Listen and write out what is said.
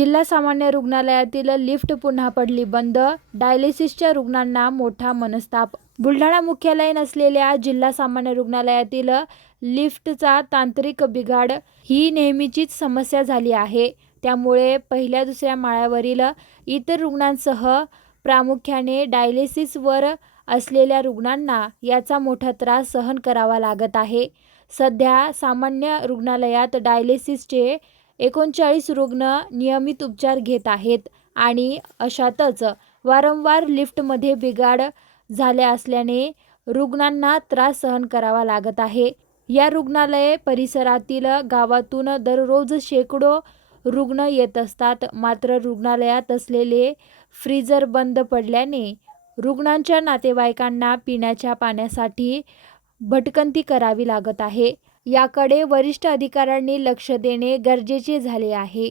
जिल्हा सामान्य रुग्णालयातील लिफ्ट पुन्हा पडली बंद. डायलिसिसच्या रुग्णांना मोठा मनस्ताप. बुलढाणा मुख्यालय नसलेल्या जिल्हा सामान्य रुग्णालयातील लिफ्टचा तांत्रिक बिघाड ही नेहमीचीच समस्या झाली आहे. त्यामुळे पहिल्या दुसऱ्या माळ्यावरील इतर रुग्णांसह प्रामुख्याने डायलिसिसवर असलेल्या रुग्णांना याचा मोठा त्रास सहन करावा लागत आहे. सध्या सामान्य रुग्णालयात डायलिसिसचे 39 रुग्ण नियमित उपचार घेत आहेत आणि अशातच वारंवार लिफ्टमध्ये बिघाड झाले असल्याने रुग्णांना त्रास सहन करावा लागत आहे. या रुग्णालय परिसरातील गावातून दररोज शेकडो रुग्ण येत असतात. मात्र रुग्णालयात असलेले फ्रीजर बंद पडल्याने रुग्णांच्या नातेवाईकांना पिण्याच्या पाण्यासाठी भटकंती करावी लागत आहे. याकडे वरिष्ठ अधिकाऱ्यांनी लक्ष देणे गरजेचे झाले आहे.